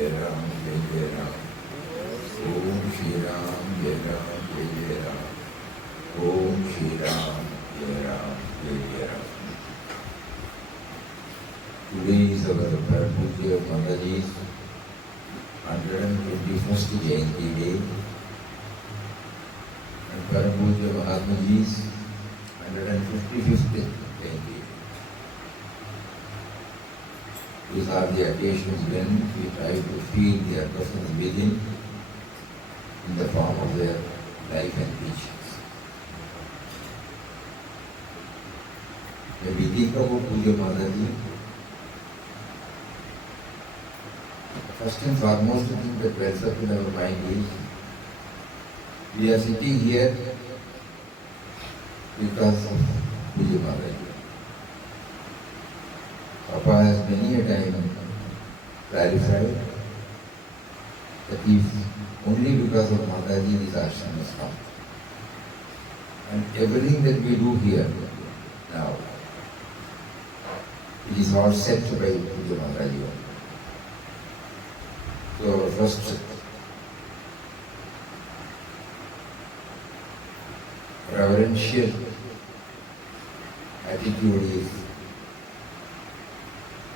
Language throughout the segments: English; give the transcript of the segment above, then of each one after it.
Jai Ram, Jai Jai Ram. Om Shri Ram, Jai Ram, Jai Jai Ram. Om Shri Ram, Jai Ram, Jai Jai Ram. Today is our Pujya Mataji's 121st Jayanti day and Pujya Mahalaya 155th Jayanti. These are the occasions when we try to feel their presence within in the form of their life and teachings. When we think about Pujya Mataji, first and foremost thing that wells up in our mind is we are sitting here because of Pujya Mataji. Papa has many a time clarified that if only because of Mataji this ashram has come. And everything that we do here now, it is all set by Pujya Mataji. So our first reverential attitude is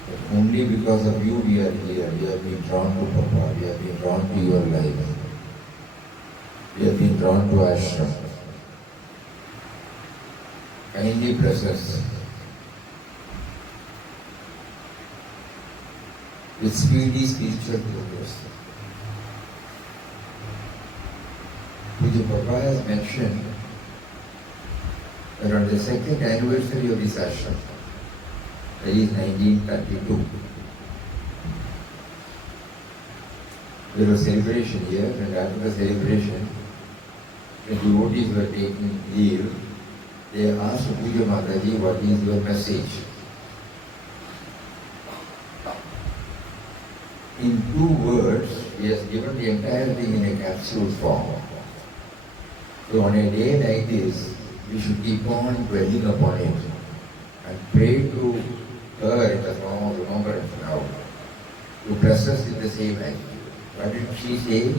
that only because of you we are here. We have been drawn to Papa, we have been drawn to your life, we have been drawn to ashram. Kindly bless us with speedy spiritual progress. Pujya Papa has mentioned that on the second anniversary of this ashram, that is 1932, there was celebration here, and after the celebration, when devotees were taking leave, they asked Pujya Mataji, what is your message? In 2 words, he has given the entire thing in a capsule form. So on a day like this, we should keep on dwelling upon it and pray to her in the form of remembrance now to bless us with the same attitude. What did she say?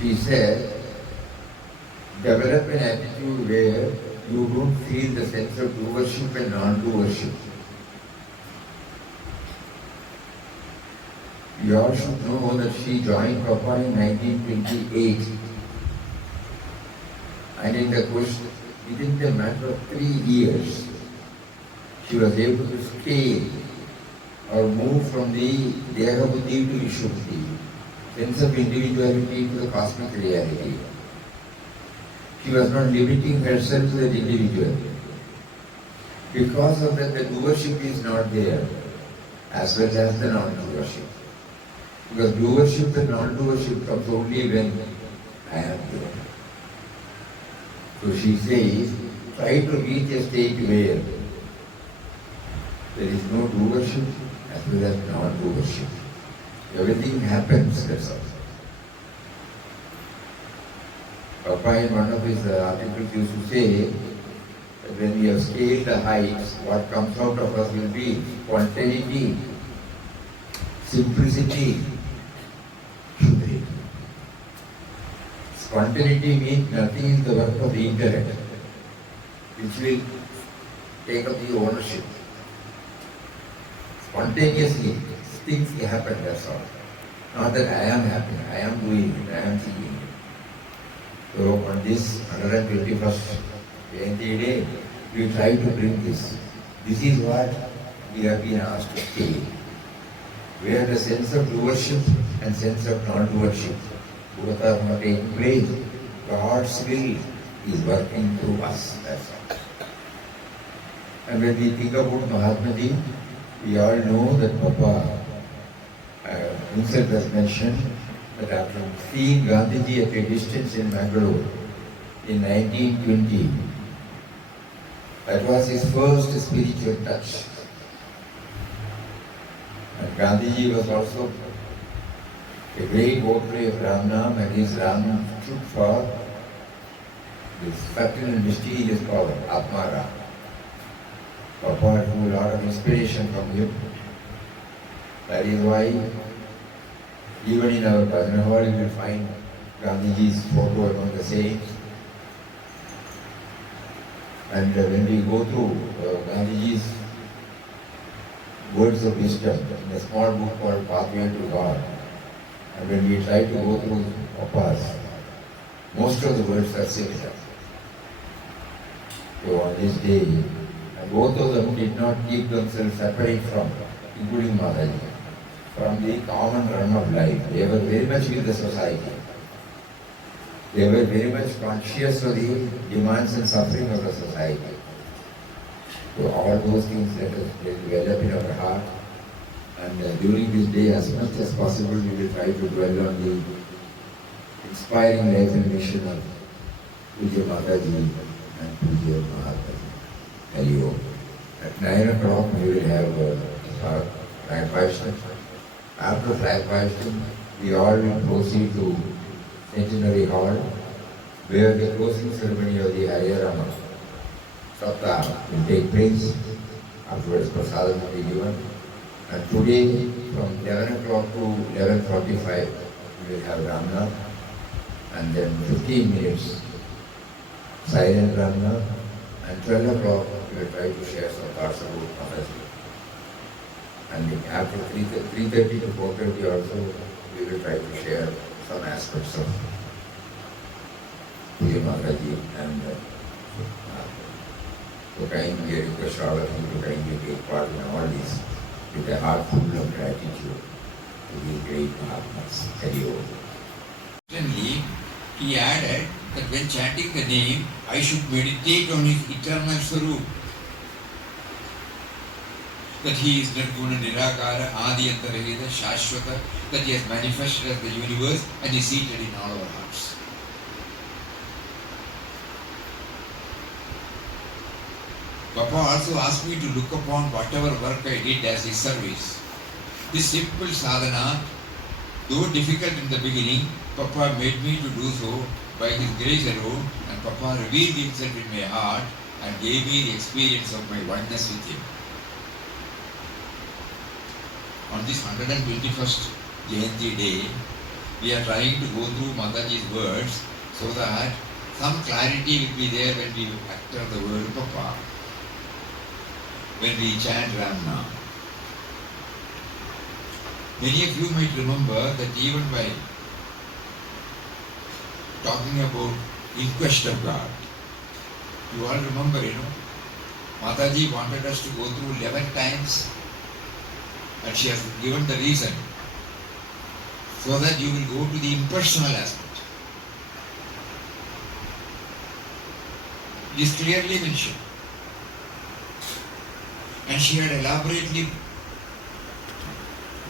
She said, develop an attitude where you don't feel the sense of doership and non-doership. You all should know that she joined Papa in 1928. And in the course, within the matter of 3 years, she was able to scale or move from the Dehabuddhi to Vishuddhi, sense of individuality to the cosmic reality. She was not limiting herself to the individual. Because of that, the doership is not there, as well as the non-doership. Because doership and non-doership comes only when I am there. So she says, try to reach a state where there is no doership as well as non-doership. Everything happens, that's all. Papa in one of his articles used to say that when we have scaled the heights, what comes out of us will be spontaneity, simplicity, Shudri. Spontaneity means nothing is the work of the intellect, which will take up the ownership. Spontaneously, things happen, that's all. Not that I am happy, I am doing it, I am thinking it. So on this 121st Jayanti day, we try to bring this. This is what we have been asked to scale, where the sense of doership and sense of non-doership both are not taking place. God's will is working through us, that's all. And when we think about Mahatmaji, we all know that Papa himself has mentioned that after seeing Gandhiji at a distance in Bangalore in 1920, that was his first spiritual touch. And Gandhiji was also a great devotee of Ram Nam, and his Ram stood for this subtle and mysterious power, Atmara. Papa drew a lot of inspiration from him. That is why even in our Bhajan hall you will find Gandhiji's photo among the saints. And when we go through Gandhiji's words of wisdom in a small book called Pathway to God, and when we try to go through Papa's, most of the words are similar. So on this day, and both of them did not keep themselves separate from, including Mataji, from the common run of life. They were very much with the society. They were very much conscious of the demands and suffering of the society. So all those things let us develop in our heart. And during this day, as much as possible, we will try to dwell on the inspiring life and mission of Pujya Mataji and Pujya Mahalaya. Hari Om. At 9 o'clock, we will have flag hoisting. After flag hoisting, we all will proceed to Centenary Hall, where the closing ceremony of the Hariyarama Sapta will take place. Afterwards, prasadam will be given. And today, from 11 o'clock to 11:45, we will have Ramna, and then 15 minutes silent Ramna, and 12 o'clock we will try to share some thoughts about Mataji. And after 3:30 to 4:30 also, we will try to share some aspects of Pujya Mataji. And so kindly request all of you to kindly take part in all this with a heart full of gratitude to the great Mahatmas. Hari Om. Secondly, he added that when chanting the name, I should meditate on his eternal Swarup. That he is Nirguna, Nirakara, Adi Antarahita, Shashwata, that he has manifested as the universe and is seated in all our hearts. Papa also asked me to look upon whatever work I did as his service. This simple sadhana, though difficult in the beginning, Papa made me to do so by his grace alone, and Papa revealed himself in my heart and gave me the experience of my oneness with him. On this 121st Jayanti day, we are trying to go through Mataji's words so that some clarity will be there when we utter the word Papa, when we chant Ramna. Many of you might remember that even by talking about inquest of God, you all remember, Mataji wanted us to go through 11 times, and she has given the reason, so that you will go to the impersonal aspect. It is clearly mentioned. And she had elaborately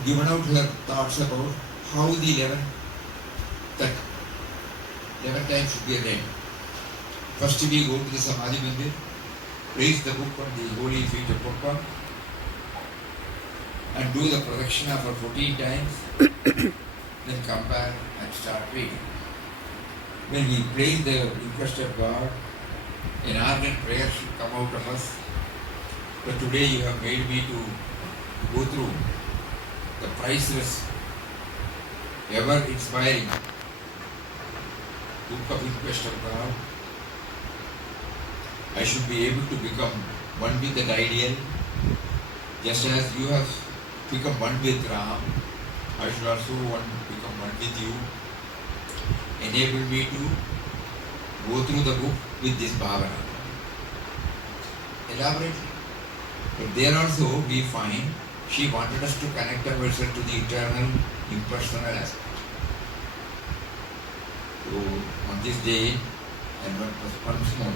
given out her thoughts about how the 11 times should be read. First we go to the Samadhi Mandir, raise the book on the holy feet of Papa, and do the pradakshina for 14 times, then come back and start reading. When we praise the request of God, an ardent prayer should come out of us. But today you have made me to go through the priceless, ever-inspiring book of Inquest of God. I should be able to become one with that ideal, just as you have become one with Ram. I should also become one with you. Enable me to go through the book with this bhavana. Elaborately. But there also we find she wanted us to connect ourselves to the eternal, impersonal aspect. So on this day, and once more,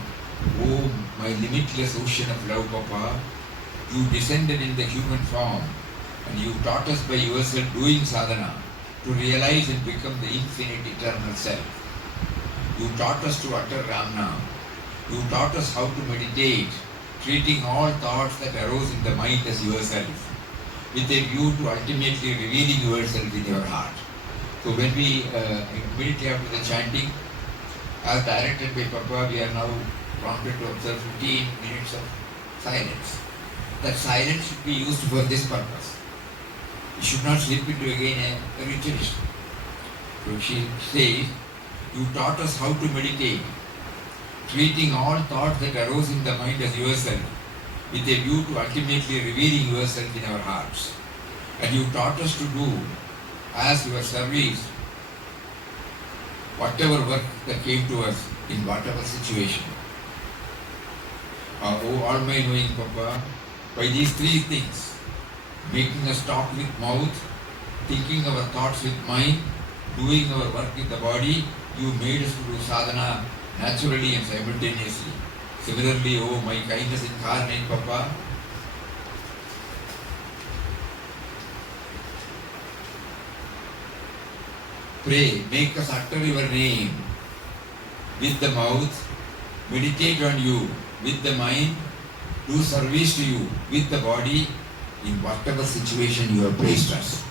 oh my limitless ocean of love, Papa, you descended in the human form and you taught us by yourself doing sadhana to realize and become the infinite eternal self. You taught us to utter Ramna. You taught us how to meditate, treating all thoughts that arose in the mind as yourself, with a view to ultimately revealing yourself in your heart. So when we immediately after the chanting, as directed by Papa, we are now prompted to observe 15 minutes of silence. That silence should be used for this purpose, You should not slip into again a ritualist. So she says, you taught us how to meditate, treating all thoughts that arose in the mind as yourself, with a view to ultimately revealing yourself in our hearts. And you taught us to do as your service whatever work that came to us in whatever situation. Oh, all my knowing Papa, by these three things, making us talk with mouth, thinking our thoughts with mind, doing our work with the body, you made us to do sadhana naturally and simultaneously. Similarly, oh my kindness incarnate Papa, pray, make us utter your name with the mouth, meditate on you with the mind, do service to you with the body in whatever situation you have placed us.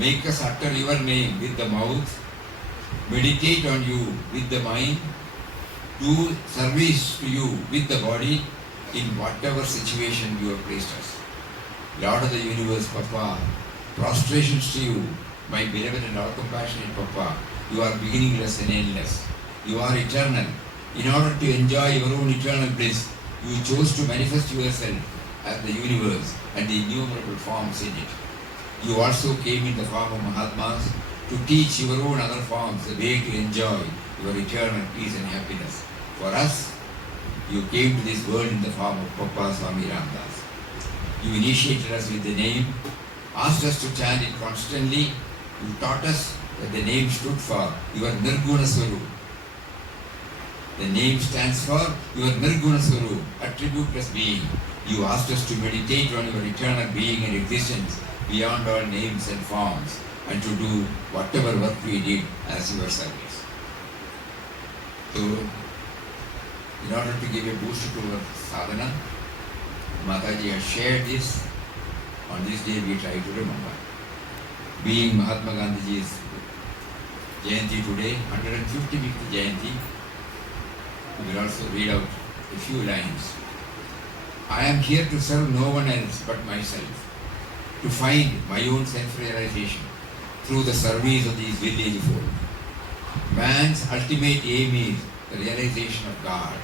Make us utter your name with the mouth, meditate on you with the mind, do service to you with the body in whatever situation you have placed us. Lord of the universe, Papa, prostrations to you, my beloved and all-compassionate Papa. You are beginningless and endless. You are eternal. In order to enjoy your own eternal bliss, you chose to manifest yourself as the universe and the innumerable forms in it. You also came in the form of Mahatmas to teach your own other forms the way to enjoy your eternal peace and happiness. For us, you came to this world in the form of Papa Swami Ramdas. You initiated us with the name, asked us to chant it constantly. You taught us that the name stood for your Nirguna Swarup. The name stands for your Nirguna Swarup, attributeless being. You asked us to meditate on your eternal being and existence beyond all names and forms, and to do whatever work we did as your service. So, in order to give a boost to our sadhana, Mataji has shared this. On this day we try to remember. Being Mahatma Gandhiji's Jayanti today, 150th Jayanti, we will also read out a few lines. I am here to serve no one else but myself, to find my own self-realization through the service of these village folk. Man's ultimate aim is the realization of God,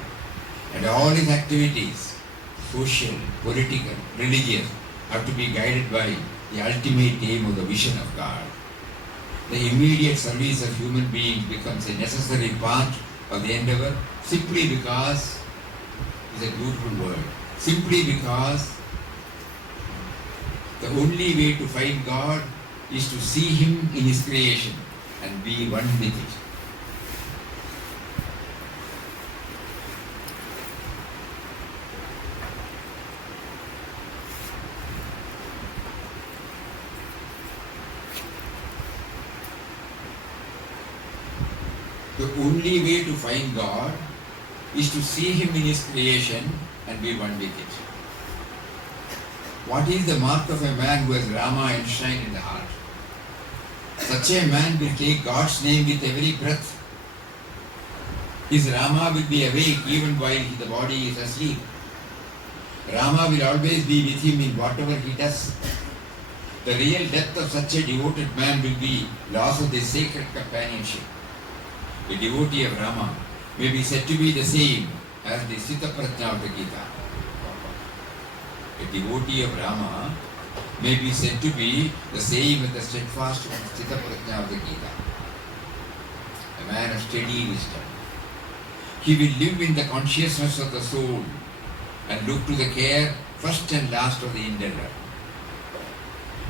and all his activities, social, political, religious, have to be guided by the ultimate aim of the vision of God. The immediate service of human beings becomes a necessary part of the endeavor simply because it's a beautiful word. Simply because the only way to find God is to see Him in His creation and be one with it. The only way to find God is to see Him in His creation and be one with it. What is the mark of a man who has Rama enshrined in the heart? Such a man will take God's name with every breath. His Rama will be awake even while the body is asleep. Rama will always be with him in whatever he does. The real death of such a devoted man will be loss of the sacred companionship. A devotee of Rama may be said to be the same as the Sita Prajna of the Gita. A devotee of Rama may be said to be the same as the steadfast Sita Prajna of the Gita. A man of steady wisdom. He will live in the consciousness of the soul and look to the care first and last of the endeavor.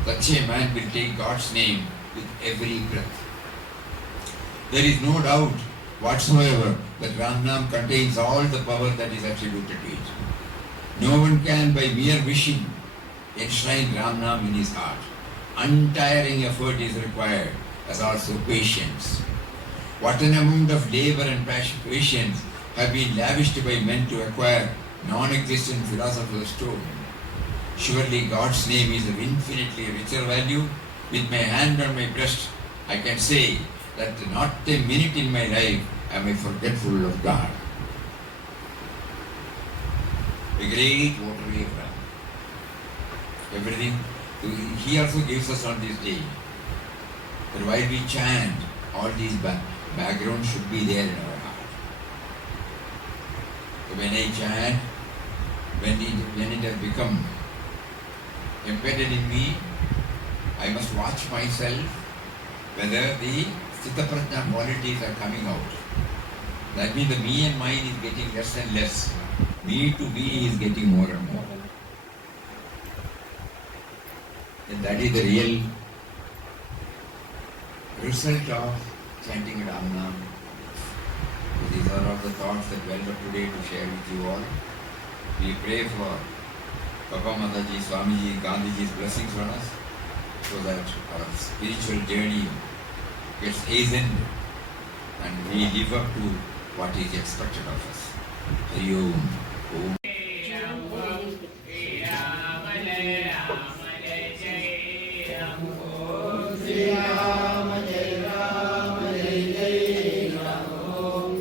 Such a man will take God's name with every breath. There is no doubt whatsoever that Ramnam contains all the power that is attributed to it. No one can by mere wishing enshrine Ramnam in his heart. Untiring effort is required, as also patience. What an amount of labor and patience have been lavished by men to acquire non-existent philosopher's stone. Surely God's name is of infinitely richer value. With my hand on my breast, I can say that not a minute in my life am I forgetful of God. A great votary of Rama. everything. He also gives us on this day. But while we chant, all these backgrounds should be there in our heart. So when I chant, when it has become embedded in me, I must watch myself whether the Siddhaprajna qualities are coming out. That means the me and mine is getting less and less. Me to me is getting more and more. And that is the real result of chanting Ram Nam. So these are all the thoughts that went up today to share with you all. We pray for Papa Mataji, Swamiji, Gandhiji's blessings on us so that our spiritual journey gets hastened and we live up to what is expected of us. Hari Om. Om. Shri Ram, Jai Ram, Jai Jai Ram Om. Shri Ram, Jai Ram, Jai Jai Ram Om.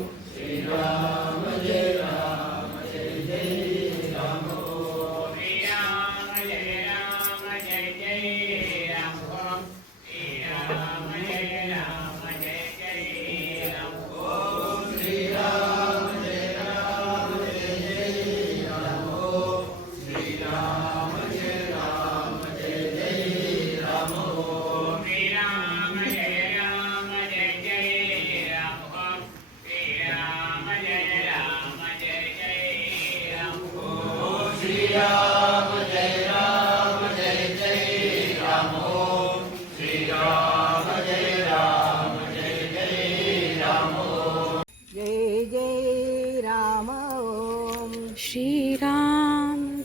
Shri Ram,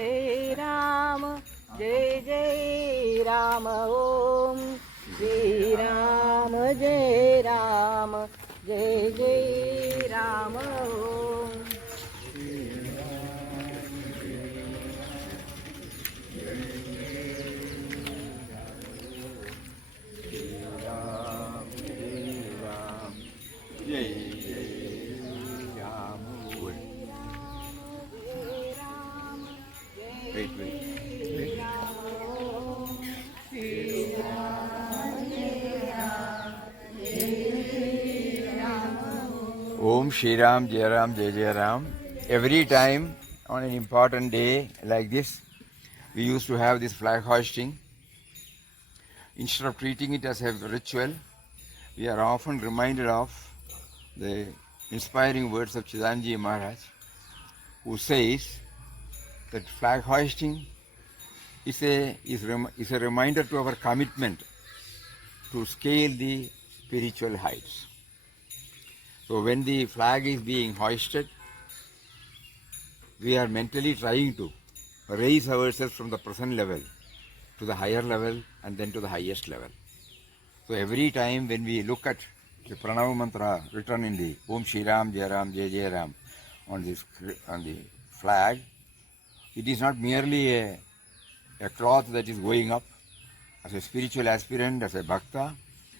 Jai Ram, Jai Jai Ram Om. Shri Ram, Jai Ram, Jai Jai Ram Om. Om Shri Ram, Jai Ram, Jai Jai Ram. Every time on an important day like this, we used to have this flag hoisting. Instead of treating it as a ritual, we are often reminded of the inspiring words of Chidanji Maharaj, who says that flag hoisting is a reminder to our commitment to scale the spiritual heights. So when the flag is being hoisted, we are mentally trying to raise ourselves from the present level to the higher level and then to the highest level. So every time when we look at the Pranava mantra written in the Om Shri Ram, Jai Ram, Jai Jai Ram on the flag, it is not merely a cloth that is going up. As a spiritual aspirant, as a bhakta,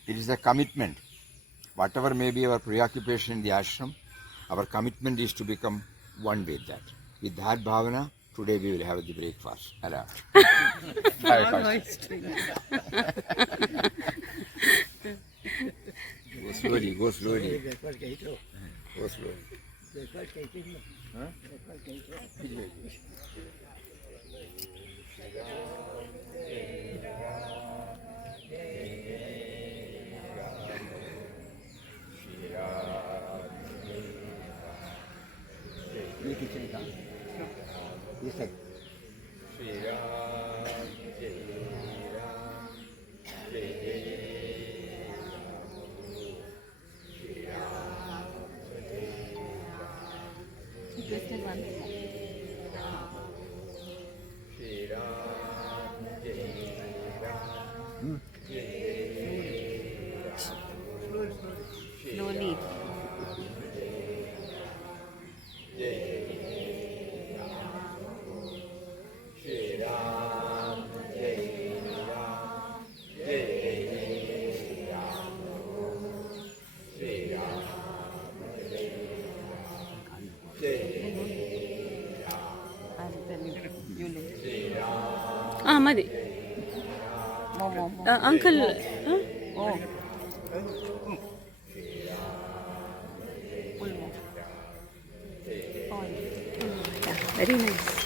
it is a commitment. Whatever may be our preoccupation in the ashram, our commitment is to become one with that. With that bhavana, today we will have the breakfast. Allah. Go slowly, go slowly. Go slowly. Slowly. Shri Ram, Jai Uncle. Oh. Yeah, very nice.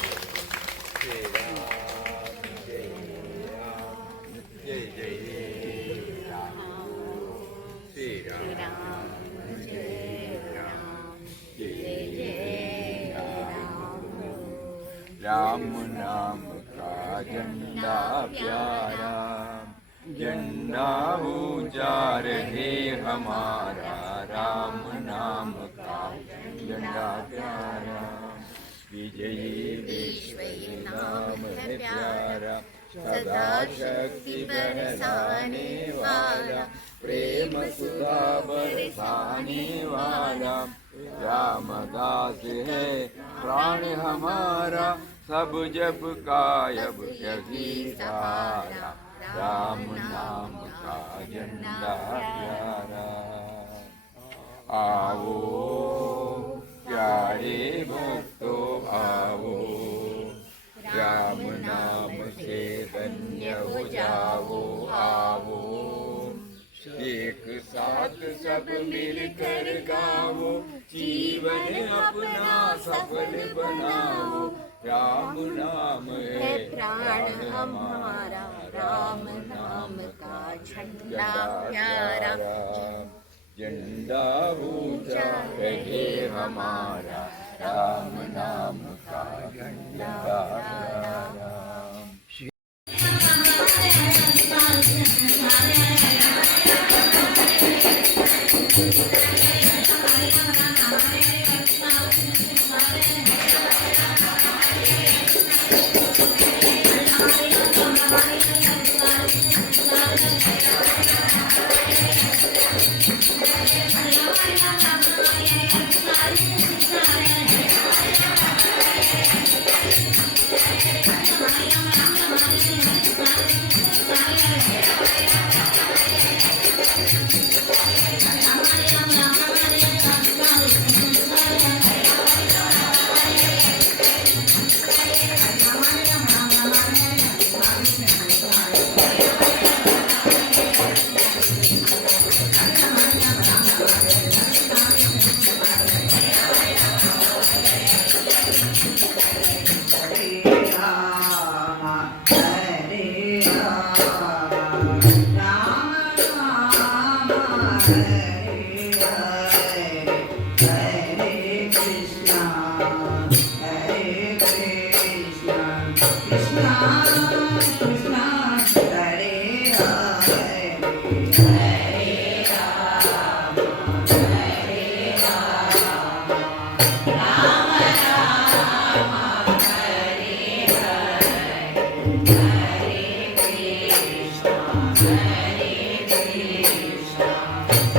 Ram नाम का झंडा प्यारा, झंडा ऊंचा रहे हमारा। राम नाम का झंडा प्यारा, विजयी विश्व नाम है प्यारा। सदा शक्ति बरसाने वाला, प्रेम सुधा बरसाने वाला। रामदास है प्राण हमारा, सब जब कायब यही सहारा। राम नाम का झंडा प्यारा। आओ प्यारे भक्तों आओ, राम नाम से धन्य हो जाओ। आओ एक साथ सब मिलकर गाओ, जीवन अपना सफल बनाओ। राम नाम है प्राण हमारा, राम नाम का झंडा प्यारा। झंडा ऊंचा रहे हमारा, राम नाम का झंडा प्यारा।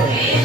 Hare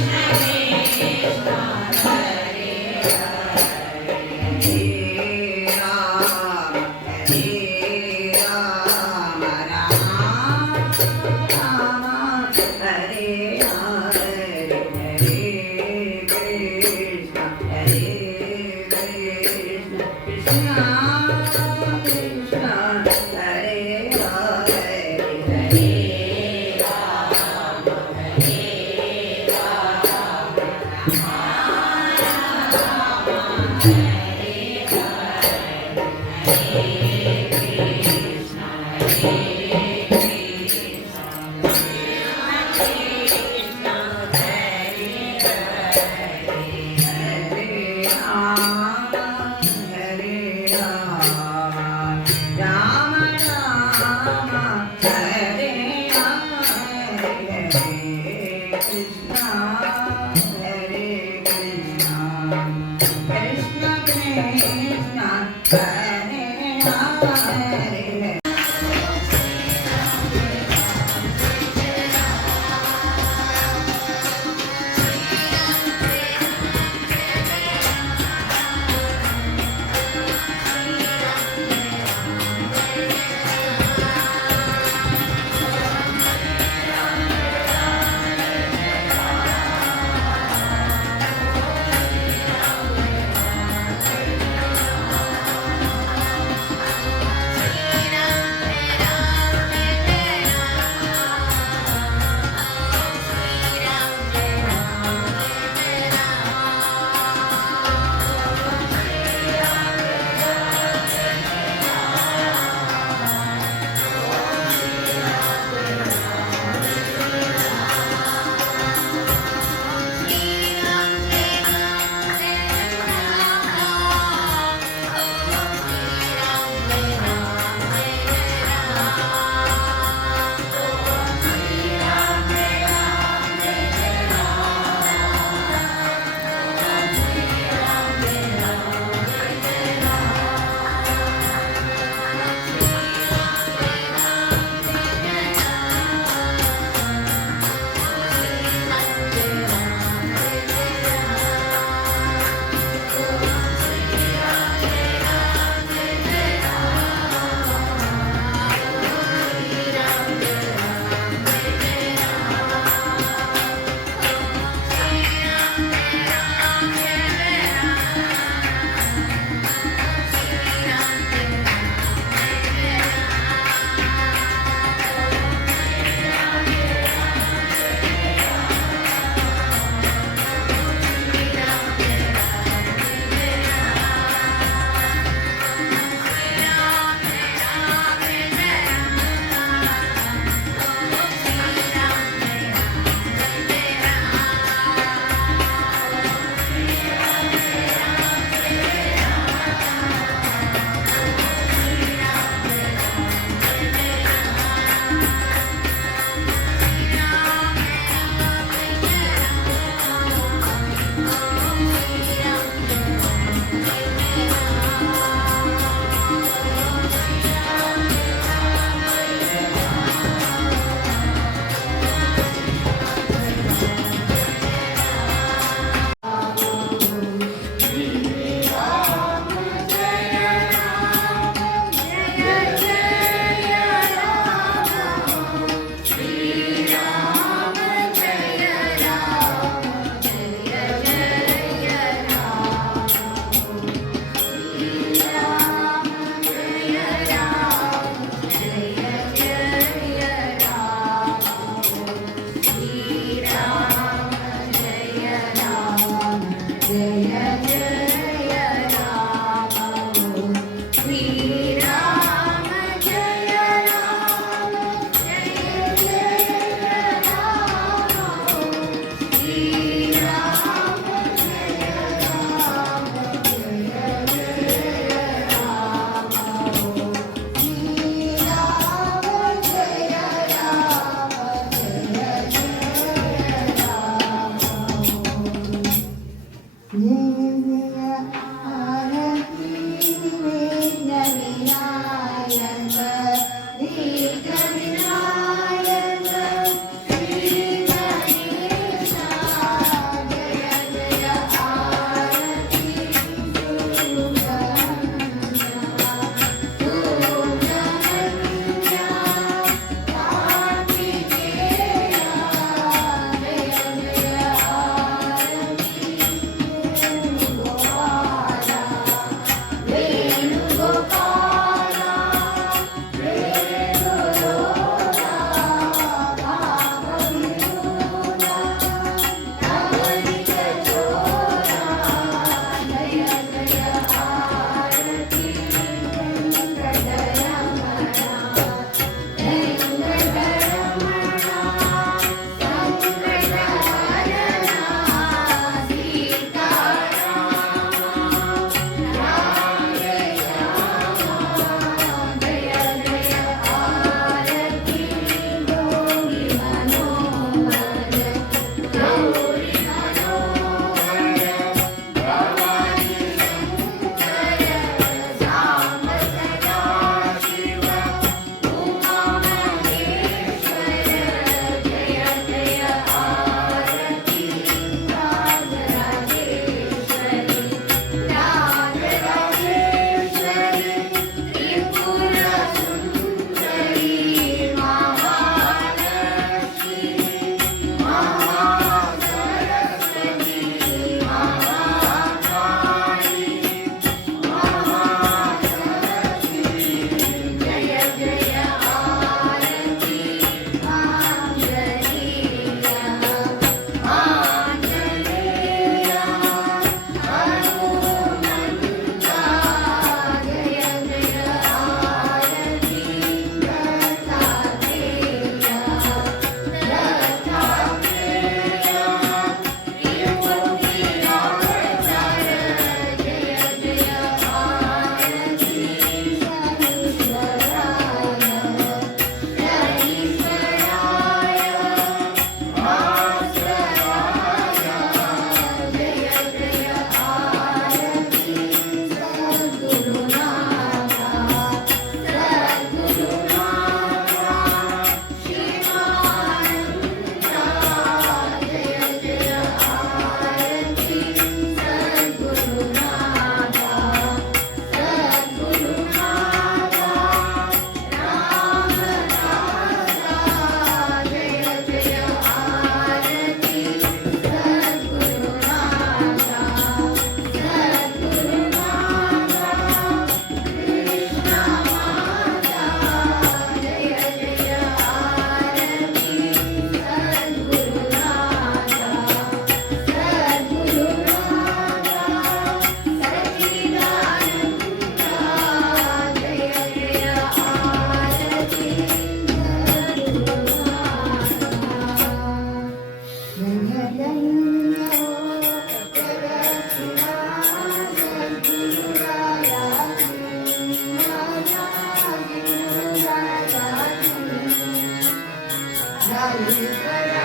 Jaya